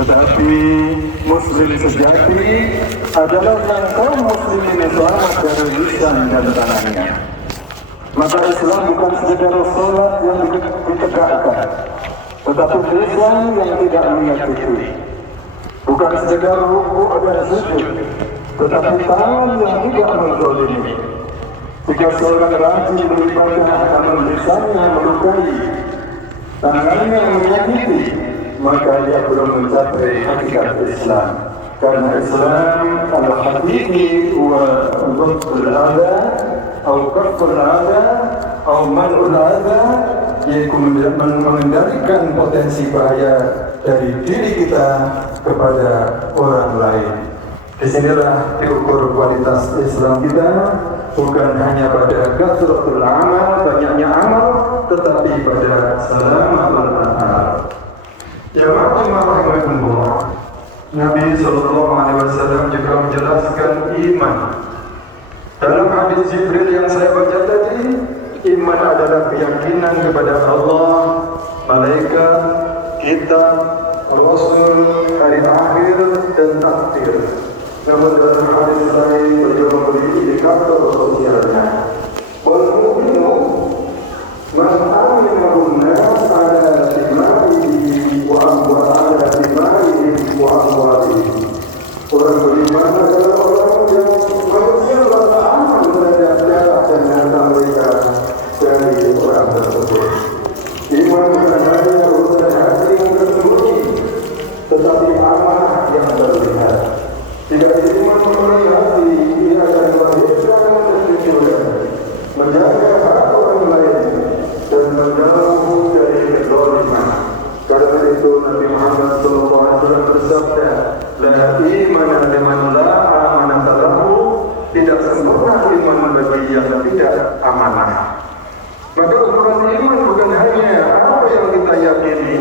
Tetapi Muslim sejati adalah yang kaum muslimin selamat dari lisan dan tangannya. Maka Islam bukan sekedar salat yang ditegakkan, tetapi lisan yang tidak menyakiti. Bukan sekedar rukuk dan sujud, tetapi tangan yang tidak menzalimi. Jika seorang rajin beribadah namun lisannya melukai, tangannya menyakiti, maka dia belum mencapai hakikat Islam. Karena Islam al-hakiki wa dhul adha atau kaful adha atau man'ul adha, yaitu mengendalikan potensi bahaya dari diri kita kepada orang lain. Disinilah diukur kualitas Islam kita, bukan hanya pada kasratul amal, banyaknya amal, tetapi pada salamatul amal. Jamaah rahimahumullah, Nabi SAW juga menjelaskan iman. Dalam hadis Jibril yang saya baca tadi, iman adalah keyakinan kepada Allah, malaikat, kitab, Rasul, hari akhir, dan takdir. Namun dalam hadis lain beliau memberi indikator sosialnya. Wal mu'minu man amina an-nas ala dimaihi wa amwalihi wa amwalihi. Orang beriman adalah orang yang manusia merasa aman terhadap darah dan harta mereka dari orang tersebut. Iman bukan hanya urusan hati yang tersembunyi, tetapi amanah yang terlihat. Jika iman memenuhi hati, ia akan melahirkan dan mencucurkan, menjaga hak orang lain dan menjauh dari kezaliman. Karena itu Nabi Muhammad SAW bersabda, la imana liman la amanata lahu, tidak sempurna iman bagi yang tidak amanah. Maka ukuran iman bukan hanya apa yang kita yakini,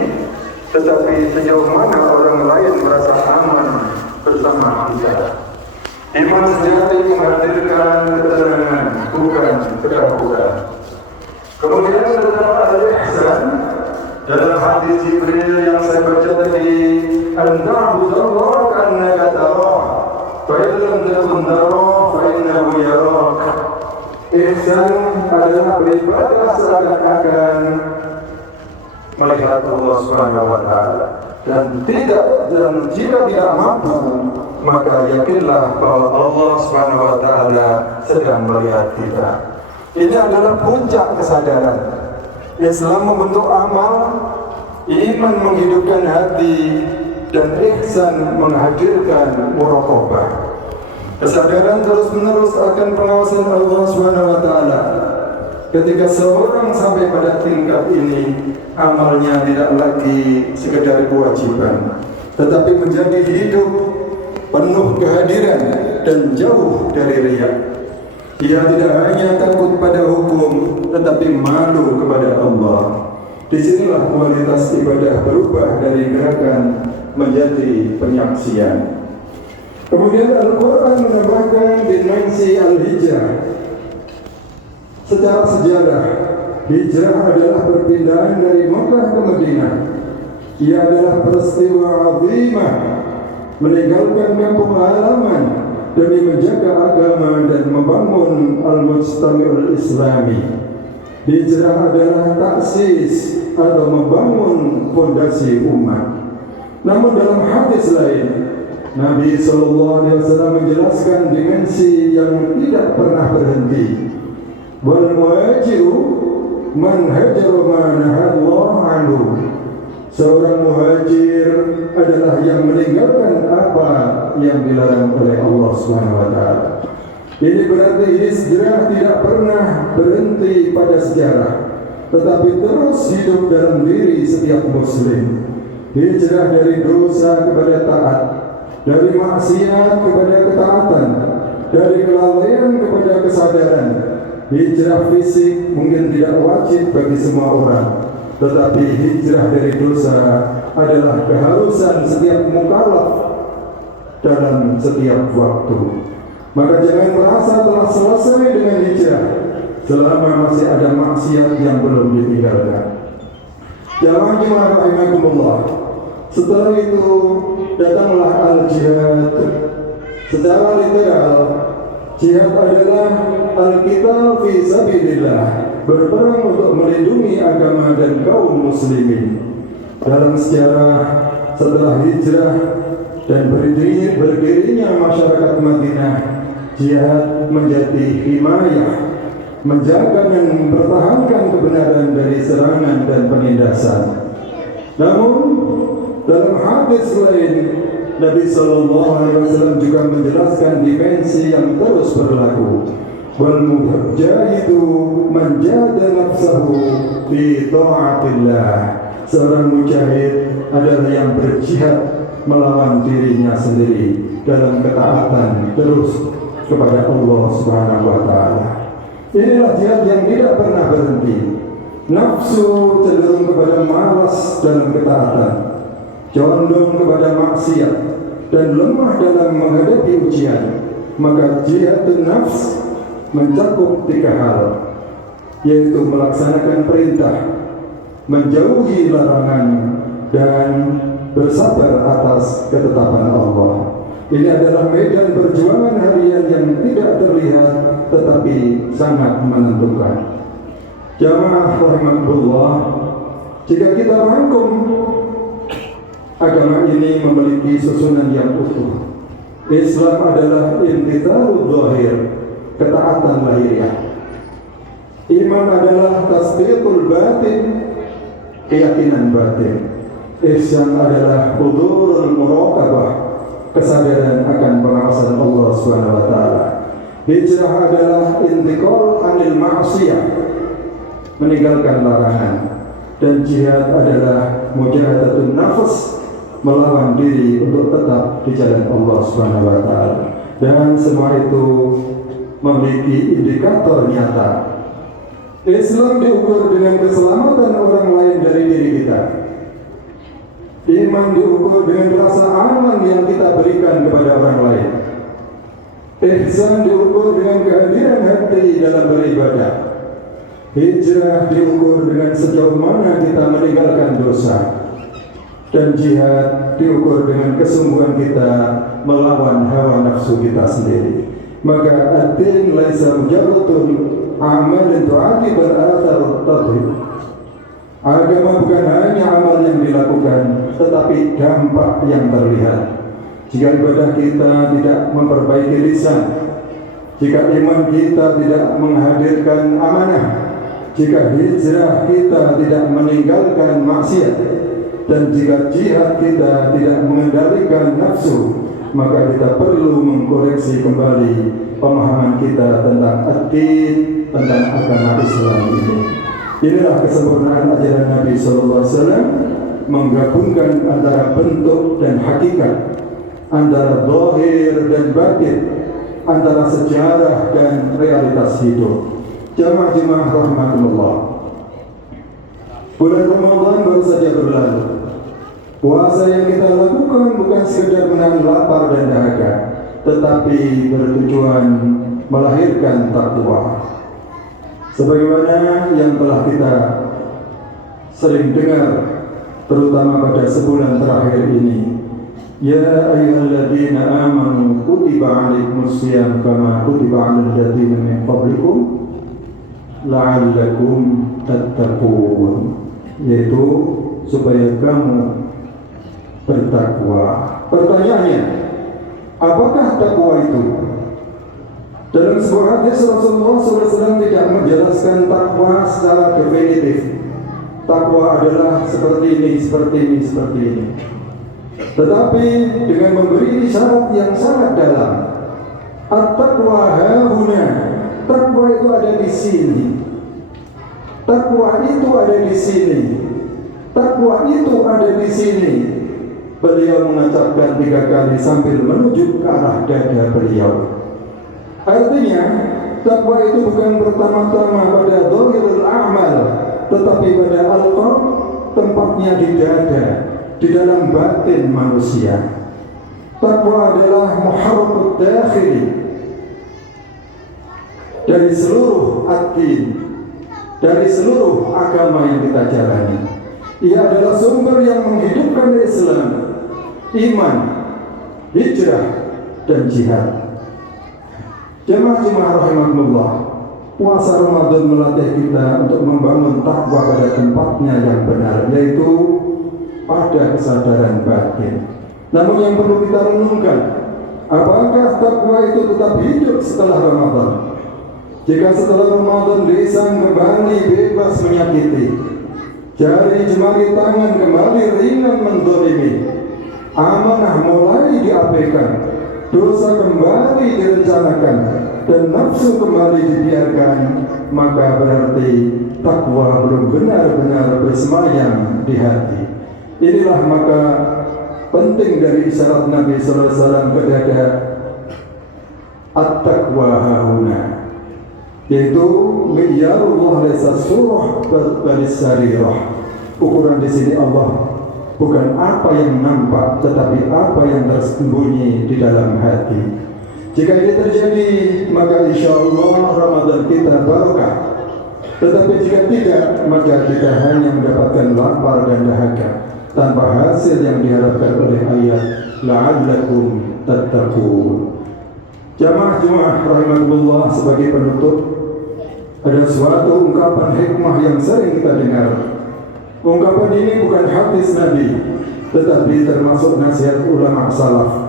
tetapi sejauh mana orang lain merasa aman bersama kita. Iman sejati menghadirkan ketenangan, bukan ketakutan. Kemudian terdapat al-ihsan dalam hadis Jibril yang saya baca tadi, an-ta'budallah ka'annaka tarah, fa in lam takun tarah fa innahu yarak. Ihsan adalah beribadah seakan-akan melihat Allah Subhanahu wa taala, dan jika tidak mampu, maka yakinlah bahwa Allah Subhanahu wa taala sedang melihat kita. Ini adalah puncak kesadaran. Islam membentuk amal, iman menghidupkan hati, dan ihsan menghadirkan muraqabah. Kesadaran terus-menerus akan pengawasan Allah Subhanahu wa taala. Ketika seorang sampai pada tingkat ini, amalnya tidak lagi sekedar kewajiban, tetapi menjadi hidup penuh kehadiran dan jauh dari riya. Ia tidak hanya takut pada hukum, tetapi malu kepada Allah. Disinilah kualitas ibadah berubah dari gerakan menjadi penyaksian. Kemudian Al-Quran menambahkan dimensi al-hijrah. Secara sejarah, hijrah adalah perpindahan dari Makkah ke Madinah. Ia adalah peristiwa azimah, meninggalkan kampung halaman demi menjaga agama dan membangun al-mujtami'ul islami. Hijrah adalah taksis atau membangun fondasi umat. Namun dalam hadis lain, Nabi SAW menjelaskan dimensi yang tidak pernah berhenti. Wal muhajiru man hajara ma nahallahu anhu. Seorang muhajir adalah yang meninggalkan apa yang dilarang oleh Allah Subhanahu wa taala. Ini berarti hijrah tidak pernah berhenti pada sejarah, tetapi terus hidup dalam diri setiap muslim. Hijrah dari dosa kepada taat, dari maksiat kepada ketaatan, dari kelalaian kepada kesadaran. Hijrah fisik mungkin tidak wajib bagi semua orang, tetapi hijrah dari dosa adalah keharusan setiap mukallaf dalam setiap waktu. Maka jangan merasa telah selesai dengan hijrah selama masih ada maksiat yang belum ditinggalkan. Jamaah rahimakumullah, Setelah itu datanglah al-jihad. Secara literal, jihad adalah al-qital fi sabilillah, berperang untuk melindungi agama dan kaum muslimin. Dalam sejarah setelah hijrah dan berdirinya masyarakat Madinah, jihad menjadi himayah, menjaga dan mempertahankan kebenaran dari serangan dan penindasan. Namun dalam hadis lain, Nabi Sallallahu Alaihi Wasallam juga menjelaskan dimensi yang terus berlaku. Wal mujahidu man jahada nafsahu fi ta'atillah. Seorang mujahid adalah yang berjihad melawan dirinya sendiri dalam ketaatan terus kepada Allah Subhanahu wa taala. Inilah jihad yang tidak pernah berhenti. Nafsu cenderung kepada malas dalam ketaatan, condong kepada maksiat, dan lemah dalam menghadapi ujian. Maka jihadun nafs mencakup 3 hal, yaitu melaksanakan perintah, menjauhi larangan, dan bersabar atas ketetapan Allah. Ini adalah medan perjuangan harian yang tidak terlihat tetapi sangat menentukan. Jamaah rahimakumullah, jika kita rangkum, agama ini memiliki susunan yang utuh. Islam adalah imtithalul zahir, ketaatan lahiriah. Iman adalah tasdiqul batin, keyakinan batin. Ihsan adalah hudurul muraqabah, kesadaran akan pengawasan Allah Subhanahu wa taala. Hijrah adalah intiqal anil ma'siyah, meninggalkan larangan. Dan jihad adalah mujahadatun nafs, melawan diri untuk tetap di jalan Allah Subhanahu wa taala. Dan semua itu memiliki indikator nyata. Islam diukur dengan keselamatan orang lain dari diri kita. Iman diukur dengan rasa aman yang kita berikan kepada orang lain. Ihsan diukur dengan kehadiran hati dalam beribadah. Hijrah diukur dengan sejauh mana kita meninggalkan dosa. Dan jihad diukur dengan kesungguhan kita melawan hawa nafsu kita sendiri. Maka ad-din laisa mujarradun amalin tu'aqibul athar tadhib. Agama bukan hanya amal yang dilakukan, tetapi dampak yang terlihat. Jika ibadah kita tidak memperbaiki lisan, jika iman kita tidak menghadirkan amanah, jika hijrah kita tidak meninggalkan maksiat, dan jika jihad kita tidak mengendalikan nafsu, maka kita perlu mengkoreksi kembali pemahaman kita tentang ad-din, tentang agama Islam ini. Inilah kesempurnaan ajaran Nabi Sallallahu Alaihi Wasallam, menggabungkan antara bentuk dan hakikat, antara zahir dan batin, antara sejarah dan realitas hidup. Jamaah-jamaah rahmatullah, bulan Ramadan baru saja berlalu. Puasa yang kita lakukan bukan sekedar menahan lapar dan dahaga, tetapi bertujuan melahirkan takwa. Sebagaimana yang telah kita sering dengar, terutama pada sebulan terakhir ini, ya ayyuhalladzina amanu kutiba alaikumus shiyam kama kutiba alal ladzina min qablikum la'allakum tattaqun, yaitu supaya kamu bertakwa. Pertanyaannya, apakah takwa itu? Dalam sebuah hadis Rasulullah SAW tidak menjelaskan takwa secara definitif. Takwa adalah seperti ini, seperti ini, seperti ini. Tetapi dengan memberi syarat yang sangat dalam. At-taqwa hahuna, takwa itu ada di sini. Takwa itu ada di sini. Takwa itu ada di sini. Beliau mengucapkan 3 kali sambil menunjuk ke arah dada beliau. Artinya, takwa itu bukan pertama-tama pada dhahirul a'mal, tetapi pada al-qalb, tempatnya di dada, di dalam batin manusia. Takwa adalah muharrakut dakhili dari seluruh ad-din, dari seluruh agama yang kita jalani. Ia adalah sumber yang menghidupkan Islam, iman, hijrah, dan jihad. Jemaah-jemaah rahimakumullah, puasa Ramadan melatih kita untuk membangun takwa pada tempatnya yang benar, yaitu pada kesadaran batin. Namun yang perlu kita renungkan, apakah takwa itu tetap hidup setelah Ramadan? Jika setelah Ramadan lisan kembali bebas menyakiti, jari jemari tangan kembali ringan mendolimi, amanah mulai diabaikan, dosa kembali direncanakan, dan nafsu kembali dibiarkan, maka berarti takwa belum benar-benar bersemayam di hati. Inilah maka penting dari isyarat Nabi sallallahu alaihi wasallam kepada at-taqwa hahuna, yaitu mi'yarullah laysa surah bal sarirah. Ukuran di sini Allah bukan apa yang nampak, tetapi apa yang tersembunyi di dalam hati. Jika ini terjadi, maka insya Allah Ramadan kita barokah. Tetapi jika tidak, maka kita hanya mendapatkan lapar dan dahaga tanpa hasil yang diharapkan oleh ayat la'allakum tattaqun. Jamaah rahimakumullah, sebagai penutup, ada suatu ungkapan hikmah yang sering kita dengar. Ungkapan ini bukan hadis Nabi, tetapi termasuk nasihat ulama salaf.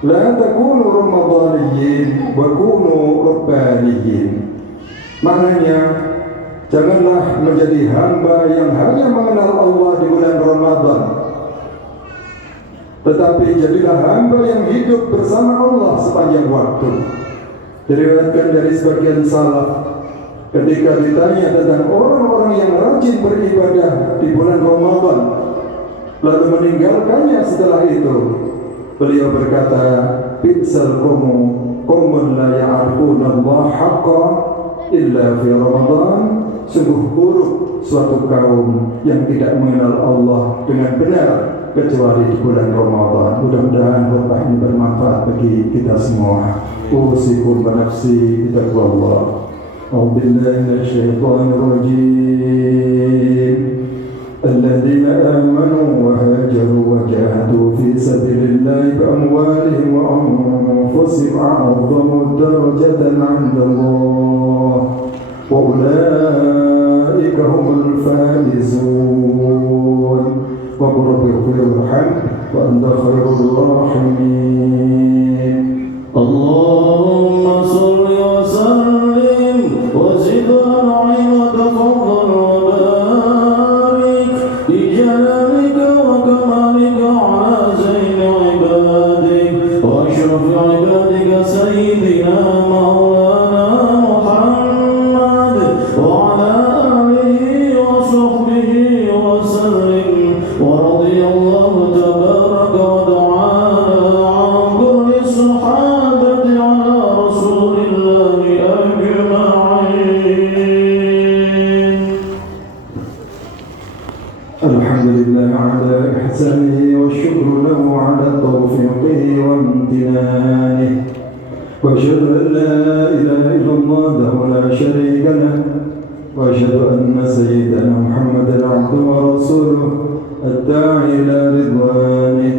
La takunu ramadaniyin wa kunu rabbaniyin. Maknanya, janganlah menjadi hamba yang hanya mengenal Allah di bulan Ramadan, tetapi jadilah hamba yang hidup bersama Allah sepanjang waktu. Diriwayatkan dari sebagian salaf, ketika ditanya tentang orang-orang yang rajin beribadah di bulan Ramadan lalu meninggalkannya setelah itu, beliau berkata, bi'sal qaumun la ya'rifuna Allah haqqa illa fi Ramadan. Sungguh buruk suatu kaum yang tidak mengenal Allah dengan benar kecuali di bulan Ramadan. Mudah-mudahan khutbah ini bermanfaat bagi kita semua. Usikum wa nafsi bitaqwallah. أعوذ بالله من الشيطان الرجيم الذين آمنوا وهاجروا وجاهدوا في سبيل الله بأموالهم وأنفسهم أعظم درجة عند الله وأولئك هم الفائزون وقل رب اغفر وارحم وأنت خير الراحمين. اللهم صل وسلم وزد وانعم وتفضل وبارك بجلالك وكمالك على زين عبادك واشرف عبادك سيدنا مولانا محمد وعلى اله وصحبه وسلم. ورضي الله تبارك وتعالى عن كل الصحابة على رسول الله أجمعين. الحمد لله على إحسانه والشكر له على توفيقه وامتنانه، وأشهد أن لا إله إلا الله وحده لا شريك له، وأشهد أن سيدنا محمدا عبده ورسوله الداعي إلى رضوانه.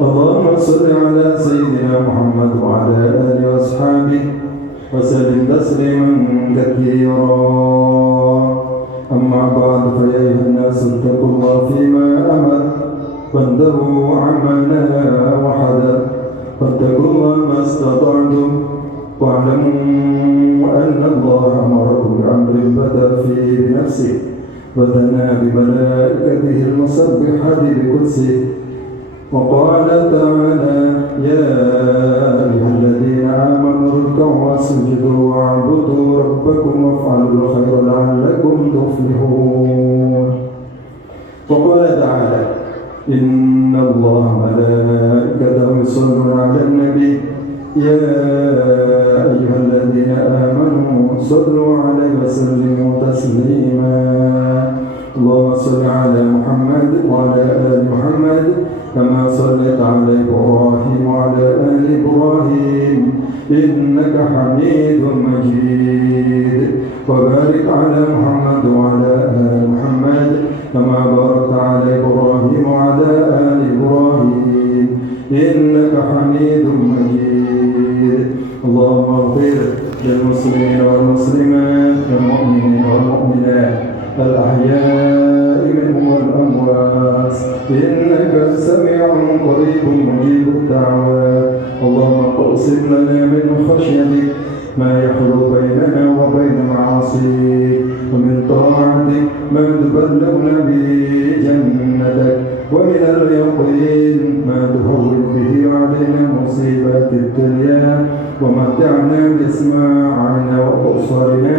اللهم صل على سيدنا محمد وعلى آله وأصحابه وسلم تسليما كثيرا. أما بعد، فيا أيها الناس اتقوا الله فيما أمر وانتهوا عما نهى وحذر، واتقوا الله ما استطعتم واعلموا أن الله أمركم بأمر بدأ فيه بنفسه وثنى بملائكته المسبحة بقدسه، وقال تعالى: يا أيها الذين آمنوا اركعوا واسجدوا واعبدوا ربكم وافعلوا الخير لعلكم تفلحون. وقال تعالى: إن الله ملائكته يصلون على النبي يا أيها الذين آمنوا صلوا عليه وسلموا تسليما. اللهم صل على محمد وعلى آل محمد كما صليت على إبراهيم وعلى آل إبراهيم إنك حميد مجيد. وبارك على محمد وعلى آل محمد كما باركت على إبراهيم وعلى آل إبراهيم إنك حميد مجيد. اللهم اغفر للمسلمين والمسلمات والمؤمنين والمؤمنات الأحياء منهم والأموات إنك سميع قريب مجيب الدعوات. اللهم اقسم لنا من خشيتك ما يحول بيننا وبين معاصيك، ومن طاعتك ما تبلغنا به جنتك، ومن اليقين ما تهون به علينا مصيبات الدنيا، ومتعنا باسماعنا وابصارنا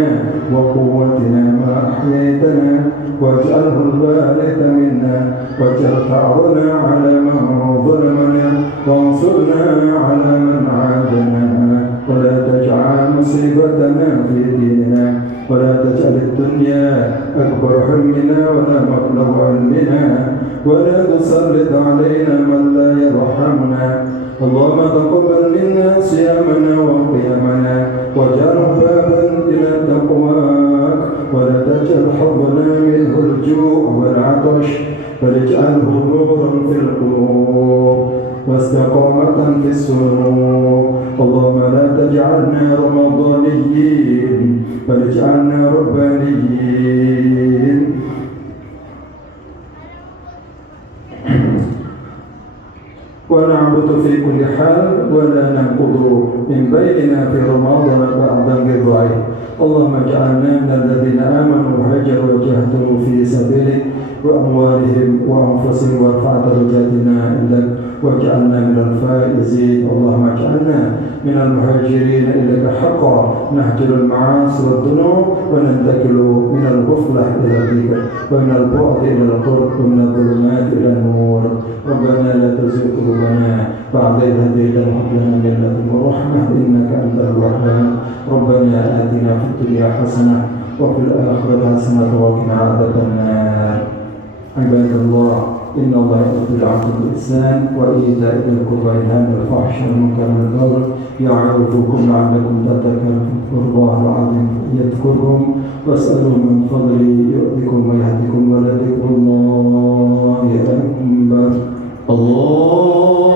وقوتنا ما احييتنا، واجعله الوارث منا، واجعل ثارنا على من ظلمنا، وانصرنا على من عادنا، ولا تجعل مصيبتنا في ديننا، ولا تجعل الدنيا أكبر همنا ولا مبلغ علمنا، ولا تسلط علينا من لا يرحمنا. اللهم تقبل منا صيامنا وقيامنا، واجعله بابا إلى تقواك، ولا تجعل حظنا منه الجوع والعطش، بل اجعله نورا في القلوب واستقامة في السلوك. اللهم لا تجعلنا رمضانيين، بل اجعلنا ربانيين. ونعبد في كل حال ولا ننقض من بيننا في رمضان بعد انقضائه. اللهم اجعلنا من الذين آمنوا وهاجروا وجاهدوا في سبيلك وأموالهم وأنفسهم، وارفع درجاتنا عندك واجعلنا من الفائزين. اللهم اجعلنا من المهاجرين إليك حقا، نهجر المعاصي والذنوب وننتقل من الغفلة إلى الذكر، ومن البعد إلى القرب، ومن الظلمات إلى النور. ربنا لا تزغ قلوبنا بعد إذ هديتنا وهب لنا من لدنك رحمة إنك أنت الوهاب. ربنا آتنا في الدنيا حسنة وفي الآخرة حسنة وقنا عذاب النار. عباد الله، إن الله يأمر بالعدل والإحسان وإيتاء ذي القربى وينهى عن الفحشاء والمنكر والبغي يعظكم لعلكم تذكرون. اذكروا الله العظيم يذكركم واسألوا من فضله يؤتكم ويهدكم ولذكر الله أكبر. الله